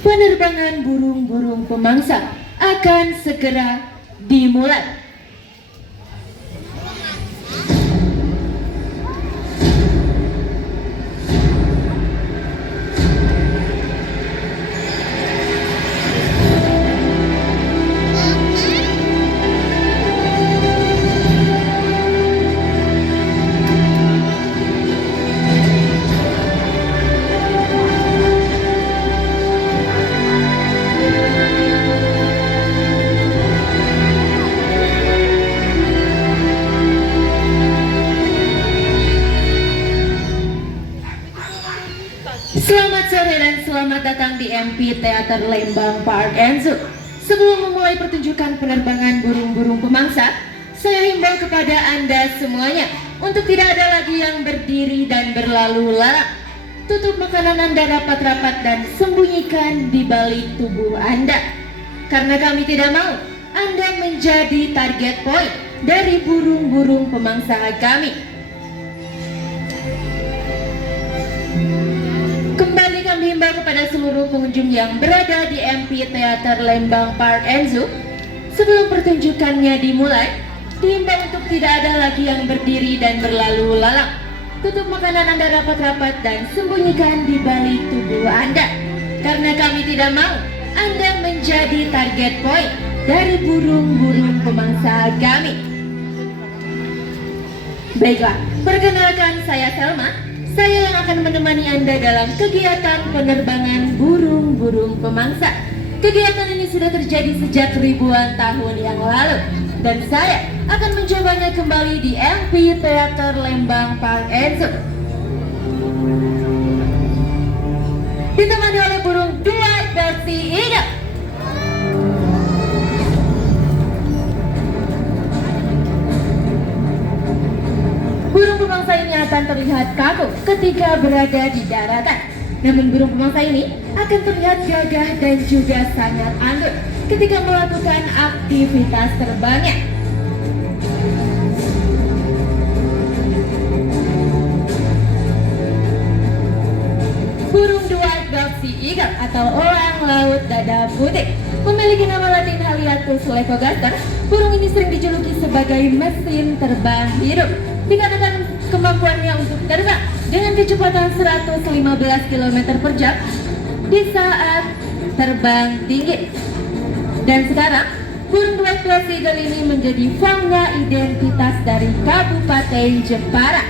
Penerbangan burung-burung pemangsa akan segera dimulai. Selamat sore dan selamat datang di MP Theater Lembang Park and Zoo. Sebelum memulai pertunjukan penerbangan burung-burung pemangsa, saya himbau kepada Anda semuanya untuk tidak ada lagi yang berdiri dan berlalu lalang. Tutup makanan Anda rapat-rapat dan sembunyikan di balik tubuh Anda. Karena kami tidak mau Anda menjadi target point dari burung-burung pemangsa kami. Kembali kami himbau kepada seluruh pengunjung yang berada di MP Theater Lembang Park and Zoo. Sebelum pertunjukannya dimulai, dihimbau untuk tidak ada lagi yang berdiri dan berlalu lalang. Tutup makanan Anda rapat-rapat dan sembunyikan di balik tubuh Anda. Karena kami tidak mau Anda menjadi target point dari burung-burung pemangsa kami. Baiklah, perkenalkan saya Selma. Saya yang akan menemani Anda dalam kegiatan penerbangan burung-burung pemangsa. Kegiatan ini sudah terjadi sejak ribuan tahun yang lalu, dan saya akan mencobanya kembali di MP Theater Lembang Park and Zoo. Ditemani oleh burung Dwight Sea Eagle. Burung pemangsa ini akan terlihat kaku ketika berada di daratan. Namun burung pemangsa ini akan terlihat gagah dan juga sangat anggun ketika melakukan aktivitas terbangnya. Burung Dwight Sea Eagle atau elang laut dada putih memiliki nama latin Haliatus lepogaster. Burung ini sering dijuluki sebagai mesin terbang hidup dikarenakan kemampuannya untuk terbang dengan kecepatan 115 km per jam di saat terbang tinggi. Dan sekarang, burung Dwight Sea Eagle ini menjadi fauna identitas dari Kabupaten Jepara.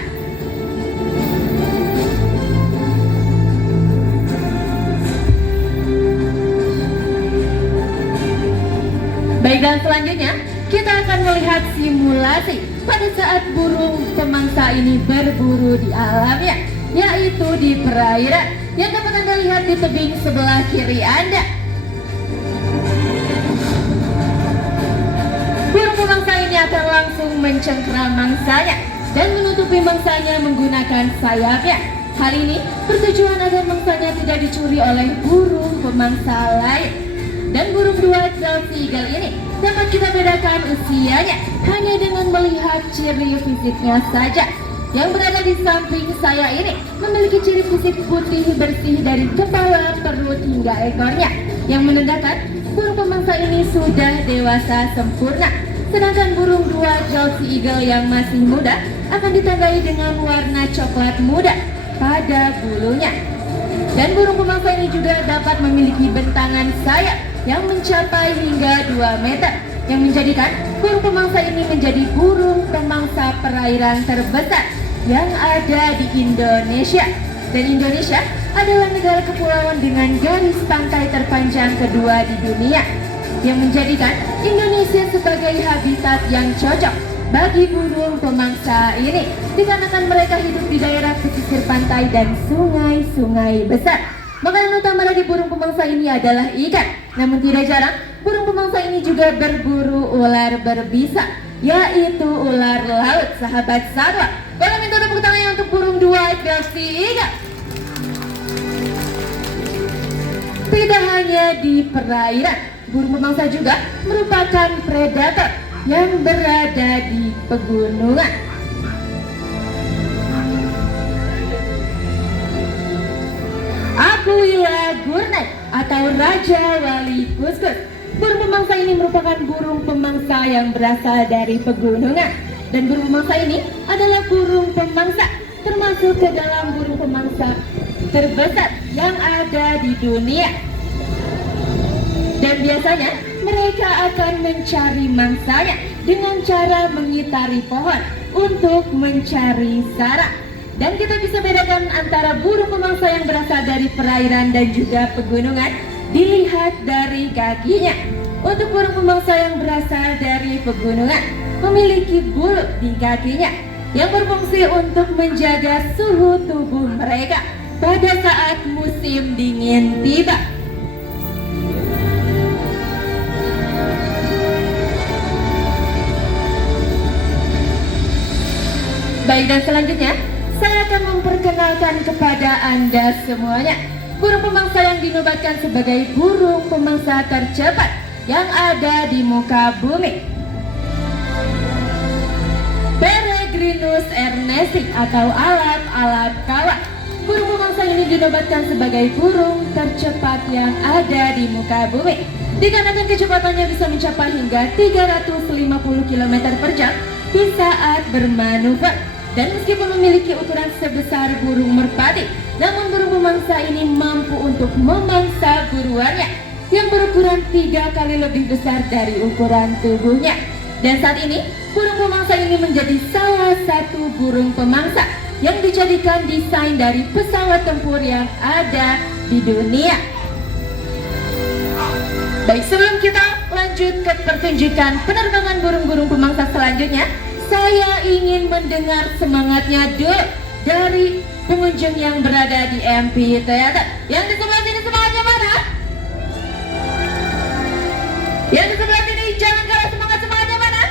Baik, dan selanjutnya kita akan melihat simulasi pada saat burung pemangsa ini berburu di alamnya, yaitu di perairan yang dapat Anda lihat di tebing sebelah kiri Anda. Burung pemangsa ini akan langsung mencengkeram mangsanya dan menutupi mangsanya menggunakan sayapnya. Hal ini bertujuan agar mangsanya tidak dicuri oleh burung pemangsa lain. Dan burung Dwight Sea Eagle ini dapat kita bedakan usianya hanya dengan melihat ciri fisiknya saja. Yang berada di samping saya ini memiliki ciri fisik putih bersih dari kepala, perut hingga ekornya, yang menandakan burung pemangsa ini sudah dewasa sempurna. Sedangkan burung Dwight Sea Eagle yang masih muda akan ditandai dengan warna coklat muda pada bulunya. Dan burung pemangsa ini juga dapat memiliki bentangan sayap yang mencapai hingga 2 meter, yang menjadikan burung pemangsa ini menjadi burung pemangsa perairan terbesar yang ada di Indonesia. Dan Indonesia adalah negara kepulauan dengan garis pantai terpanjang kedua di dunia, yang menjadikan Indonesia sebagai habitat yang cocok bagi burung pemangsa ini, dikarenakan mereka hidup di daerah pesisir pantai dan sungai-sungai besar. Makanan utama dari burung pemangsa ini adalah ikan. Namun tidak jarang, burung pemangsa ini juga berburu ular berbisa, yaitu ular laut, sahabat satwa. Boleh minta tepuk tangannya untuk burung Dwight Sea Eagle. Tidak hanya di perairan, burung pemangsa juga merupakan predator yang berada di pegunungan. atau Raja Wali Kuskus. Burung pemangsa ini merupakan burung pemangsa yang berasal dari pegunungan. Dan burung pemangsa ini adalah burung pemangsa, termasuk ke dalam burung pemangsa terbesar yang ada di dunia. Dan biasanya mereka akan mencari mangsanya dengan cara mengitari pohon untuk mencari sarang. Dan kita bisa bedakan antara burung pemangsa yang berasal dari perairan dan juga pegunungan dilihat dari kakinya. Untuk burung pemangsa yang berasal dari pegunungan memiliki bulu di kakinya yang berfungsi untuk menjaga suhu tubuh mereka pada saat musim dingin tiba. Baik, dan selanjutnya saya akan memperkenalkan kepada Anda semuanya burung pemangsa yang dinobatkan sebagai burung pemangsa tercepat yang ada di muka bumi. Peregrinus ernesti atau alap-alap kawah. Burung pemangsa ini dinobatkan sebagai burung tercepat yang ada di muka bumi, dikarenakan kecepatannya bisa mencapai hingga 350 km per jam di saat bermanuver. Dan meskipun memiliki ukuran sebesar burung merpati, namun burung pemangsa ini mampu untuk memangsa buruannya yang berukuran 3 kali lebih besar dari ukuran tubuhnya. Dan saat ini, burung pemangsa ini menjadi salah satu burung pemangsa yang dijadikan desain dari pesawat tempur yang ada di dunia. Baik, sebelum kita lanjut ke pertunjukan penerbangan burung-burung pemangsa selanjutnya, saya ingin mendengar semangatnya dulu dari pengunjung yang berada di MP Theater. Yang di sebelah sini semangatnya mana? Yang di sebelah sini jangan kalah semangatnya mana?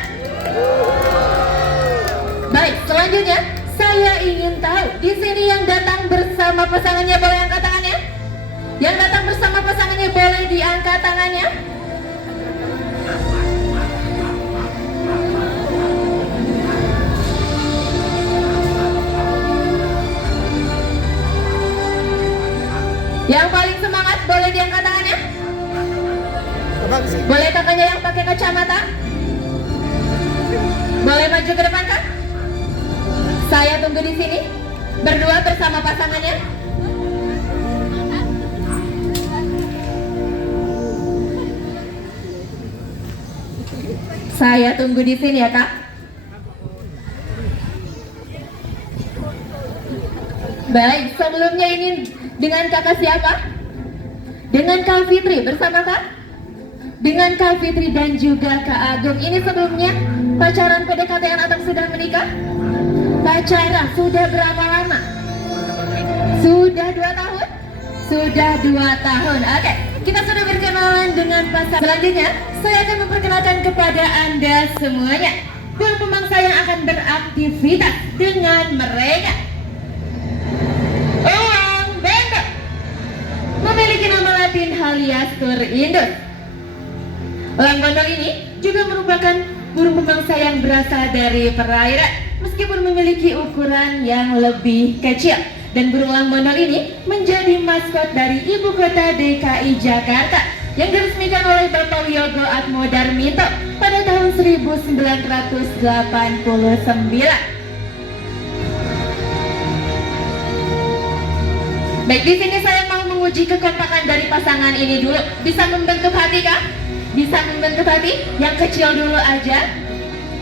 Baik, selanjutnya saya ingin tahu di sini yang datang bersama pasangannya boleh angkat tangannya? Yang datang bersama pasangannya boleh diangkat tangannya? Yang paling semangat boleh diangkat tangannya? Boleh kakaknya yang pakai kacamata? Boleh maju ke depan kak? Saya tunggu di sini berdua bersama pasangannya. Saya tunggu di sini ya kak. Baik, sebelumnya ini dengan kakak siapa? Dengan Kak Fitri, bersama Kak? Dengan Kak Fitri dan juga Kak Agung. Ini sebelumnya pacaran PDKT-an atau sudah menikah? Pacaran, sudah berapa lama? Sudah 2 tahun? Sudah 2 tahun, oke. Kita sudah berkenalan dengan pasangan. Selanjutnya, saya akan memperkenalkan kepada Anda semuanya burung pemangsa yang akan beraktivitas dengan mereka. Memiliki nama latin alias Indus. Elang bondol ini juga merupakan burung pemangsa yang berasal dari perairan, meskipun memiliki ukuran yang lebih kecil. Dan burung elang bondol ini menjadi maskot dari ibu kota DKI Jakarta yang diresmikan oleh Bapak Wiyogo Atmodarminto pada tahun 1989. Baik, di sini saya mau menguji kekompakan dari pasangan ini dulu. Bisa membentuk hati kak? Bisa membentuk hati? Yang kecil dulu aja.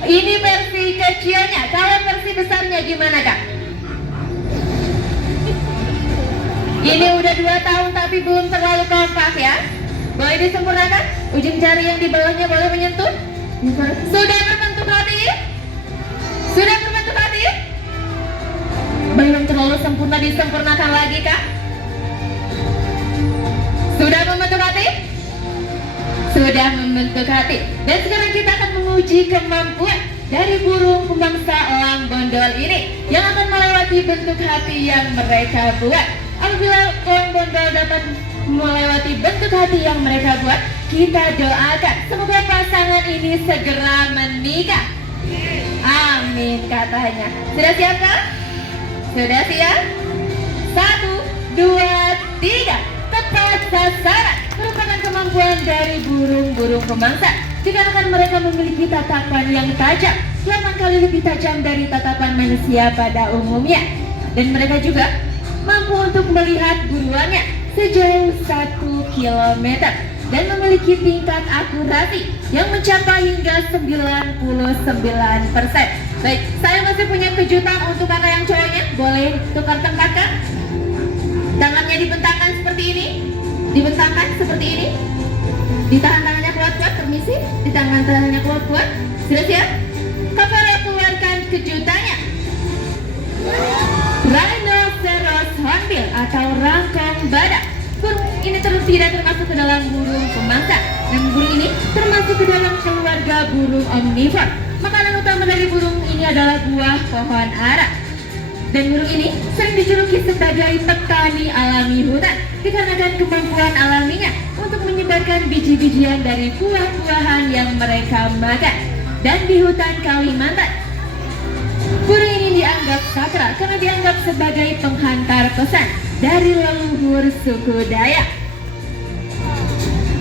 Ini versi kecilnya. Kalau versi besarnya gimana kak? Ini udah 2 tahun tapi belum terlalu kompak ya. Boleh disempurnakan? Ujung jari yang di bawahnya boleh menyentuh? Sudah berbentuk hati? Sudah berbentuk hati? Belum terlalu sempurna, disempurnakan lagi kak? Sudah membentuk hati? Sudah membentuk hati. Dan sekarang kita akan menguji kemampuan dari burung pemangsa elang bondol ini yang akan melewati bentuk hati yang mereka buat. Apabila elang bondol dapat melewati bentuk hati yang mereka buat, kita doakan semoga pasangan ini segera menikah. Amin katanya. Sudah siap kak? Sudah siap? 1, 2, 3. Tepat sasaran. kemampuan dari burung-burung pemangsa, dikarenakan mereka memiliki tatapan yang tajam, 8 kali lebih tajam dari tatapan manusia pada umumnya. Dan mereka juga mampu untuk melihat buruannya sejauh 1 kilometer dan memiliki tingkat akurasi yang mencapai hingga 99%. Baik, saya masih punya kejutan untuk kakak yang cowoknya. Boleh tukar tempat, Kak? Tangannya dibentangkan seperti ini. Dibentangkan seperti ini. Ditahan tangannya kuat-kuat, permisi. Ditahan tangannya kuat-kuat. Sudah siap? Kakak keluarkan kejutannya. Rhinoceros hornbill atau rangkong badak. Burung ini tidak termasuk ke dalam burung pemangsa, dan burung ini termasuk ke dalam keluarga burung omnivor. Makanan utama dari burung ini adalah buah pohon ara. Dan burung ini sering dijuluki sebagai petani alami hutan, dikarenakan kemampuan alaminya untuk menyebarkan biji-bijian dari buah-buahan yang mereka makan. Dan di hutan Kalimantan, burung ini dianggap sakral karena dianggap sebagai penghantar pesan dari leluhur suku Dayak.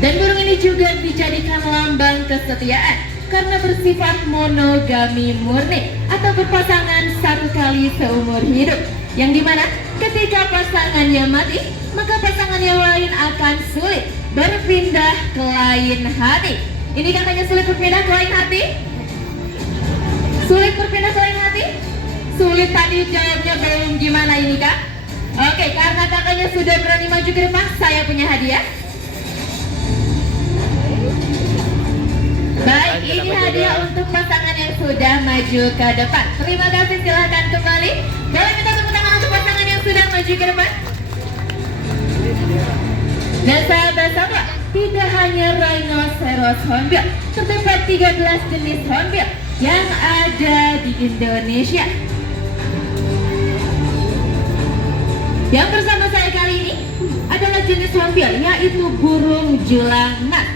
Dan burung ini juga dijadikan lambang kesetiaan karena bersifat monogami murni atau berpasangan 1 kali seumur hidup, yang dimana ketika pasangannya mati, maka pasangan yang lain akan sulit berpindah ke lain hati. Ini katanya sulit berpindah ke lain hati? Sulit berpindah ke lain hati? Sulit tadi jawabnya belum, gimana ini, Kak? Oke, karena kakaknya sudah berani maju ke depan, saya punya hadiah. Baik, ini hadiah untuk pasangan yang sudah maju ke depan. Terima kasih, silahkan kembali. Boleh minta tepuk tangan untuk pasangan yang sudah maju ke depan. Dan sahabat-sahabat, tidak hanya rhinoceros hornbill, terdapat 13 jenis hornbill yang ada di Indonesia. Yang bersama saya kali ini adalah jenis hornbill, yaitu burung julang emas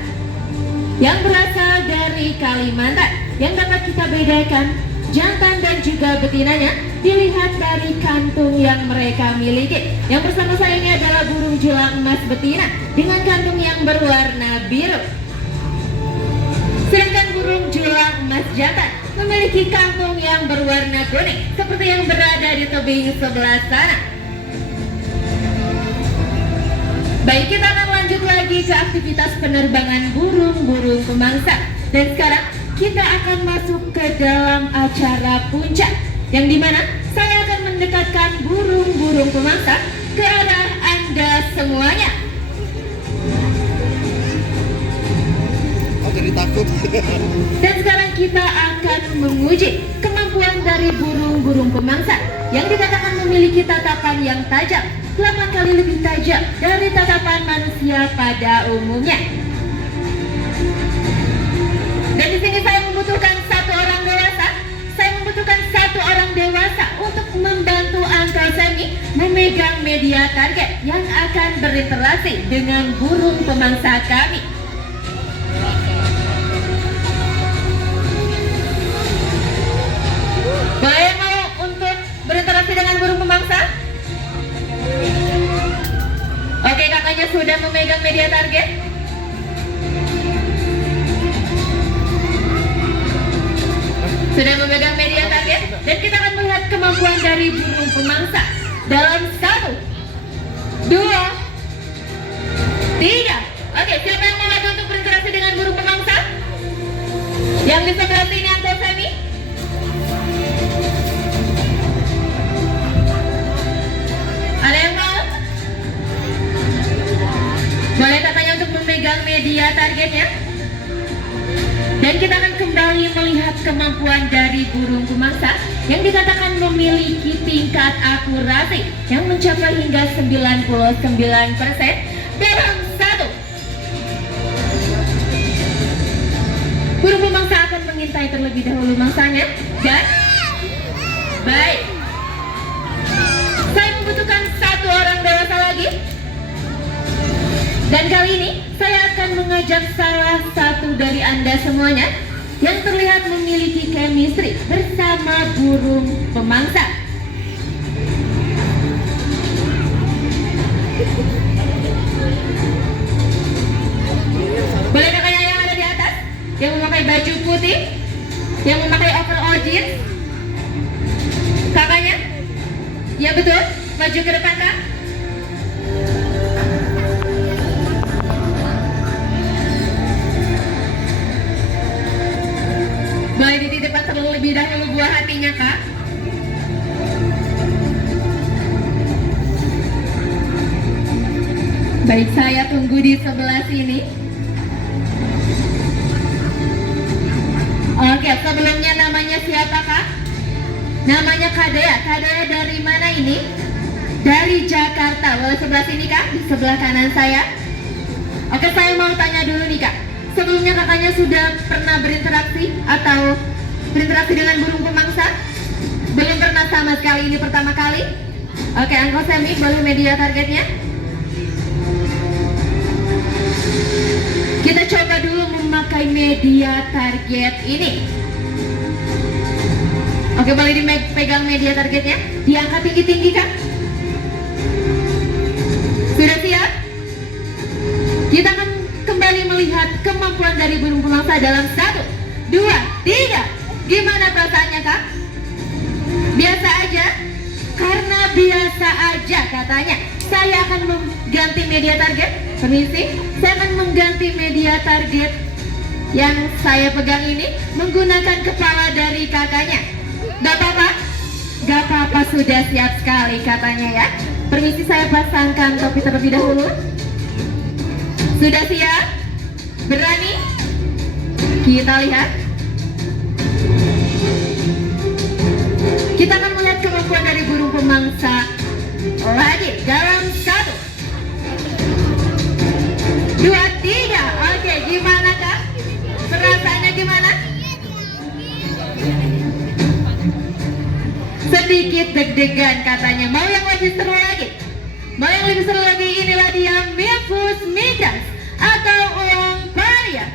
yang berasal dari Kalimantan, yang dapat kita bedakan jantan dan juga betinanya dilihat dari kantung yang mereka miliki. Yang bersama saya ini adalah burung julang emas betina dengan kantung yang berwarna biru. Sedangkan burung julang emas jantan memiliki kantung yang berwarna kuning seperti yang berada di tebing sebelah sana. Baik, kita akan lanjut lagi ke aktivitas penerbangan burung-burung pemangsa. Dan sekarang kita akan masuk ke dalam acara puncak, yang dimana saya akan mendekatkan burung-burung pemangsa ke arah Anda semuanya. Oh, jadi takut. Dan sekarang kita akan menguji kemampuan dari burung-burung pemangsa yang dikatakan memiliki tatapan yang tajam, 8 kali lebih tajam dari tatapan manusia pada umumnya. Dan di sini saya membutuhkan 1 orang dewasa. Saya membutuhkan 1 orang dewasa untuk membantu Uncle Sammy memegang media target yang akan berinteraksi dengan burung pemangsa kami. Boleh mau untuk berinteraksi dengan burung pemangsa? Oke, kakaknya sudah memegang media target. Sudah memegang media target, dan kita akan melihat kemampuan dari burung pemangsa dalam 1, 2, 3. Oke, siapa yang mau maju untuk berinteraksi dengan burung pemangsa? Yang di sebelah sini, Uncle Sammy. Ada yang mau? Boleh katanya untuk memegang media targetnya. Dan kita akan kembali melihat kemampuan dari burung pemangsa yang dikatakan memiliki tingkat akurasi yang mencapai hingga 99% dalam 1. Burung pemangsa akan mengintai terlebih dahulu mangsanya. Dan baik, saya membutuhkan 1 orang dewasa lagi. Dan kali ini saya akan mengajak salah satu dari Anda semuanya yang terlihat memiliki chemistry bersama burung pemangsa. Ya betul, maju ke depan Kak. Boleh dititipkan terlebih dahulu buah hatinya Kak. Baik, saya tunggu di sebelah sini. Oke, sebelumnya namanya siapa Kak? Namanya Kak Dea. Kak Dea dari mana ini? Dari Jakarta. Boleh sebelah sini Kak, di sebelah kanan saya. Oke, saya mau tanya dulu nih Kak. Sebelumnya kakaknya sudah pernah berinteraksi atau berinteraksi dengan burung pemangsa? Belum pernah sama sekali, ini pertama kali. Oke, Angko Semi, boleh media targetnya? Kita coba dulu memakai media target ini. Oke, boleh dipegang media targetnya. Diangkat tinggi-tinggi Kak. Sudah siap? Kita akan kembali melihat kemampuan dari burung pemangsa dalam 1, 2, 3. Gimana perasaannya Kak? Biasa aja? Karena biasa aja katanya. Saya akan mengganti media target. Permisi, saya akan mengganti media target yang saya pegang ini menggunakan kepala dari kakaknya. Gak apa-apa? Gak apa-apa, sudah siap sekali katanya ya. Permisi, saya pasangkan topi terlebih dahulu. Sudah siap? Berani? Kita lihat. Kita akan melihat kemampuan dari burung pemangsa lagi dalam 1, 2, 3. Oke, gimana Kak? Perasaannya gimana? Sedikit deg-degan katanya. Mau yang lebih seru lagi? Mau yang lebih seru lagi? Inilah dia Milfus Migras atau uang paria.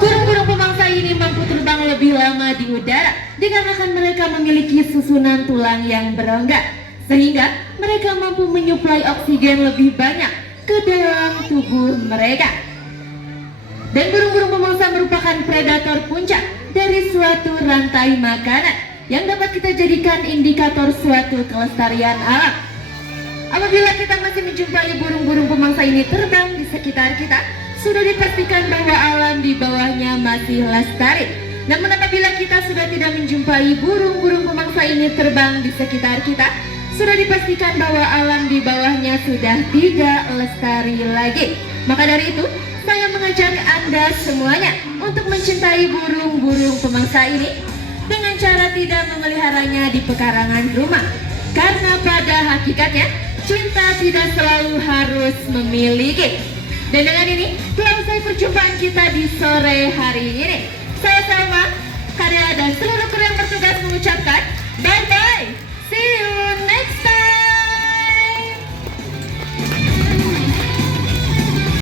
Burung-burung pemangsa ini mampu terbang lebih lama di udara dikarenakan mereka memiliki susunan tulang yang berongga, sehingga mereka mampu menyuplai oksigen lebih banyak ke dalam tubuh mereka. Dan burung-burung pemangsa merupakan predator puncak dari suatu rantai makanan yang dapat kita jadikan indikator suatu kelestarian alam. Apabila kita masih menjumpai burung-burung pemangsa ini terbang di sekitar kita, sudah dipastikan bahwa alam di bawahnya masih lestari. Namun apabila kita sudah tidak menjumpai burung-burung pemangsa ini terbang di sekitar kita, sudah dipastikan bahwa alam di bawahnya sudah tidak lestari lagi. Maka dari itu, saya mengajak Anda semuanya untuk mencintai burung-burung pemangsa ini dengan cara tidak memeliharanya di pekarangan rumah. Karena pada hakikatnya, cinta tidak selalu harus memiliki. Dan dengan ini, telah usai perjumpaan kita di sore hari ini. Saya Salma, Kak Dea dan seluruh kru yang bertugas mengucapkan bye-bye.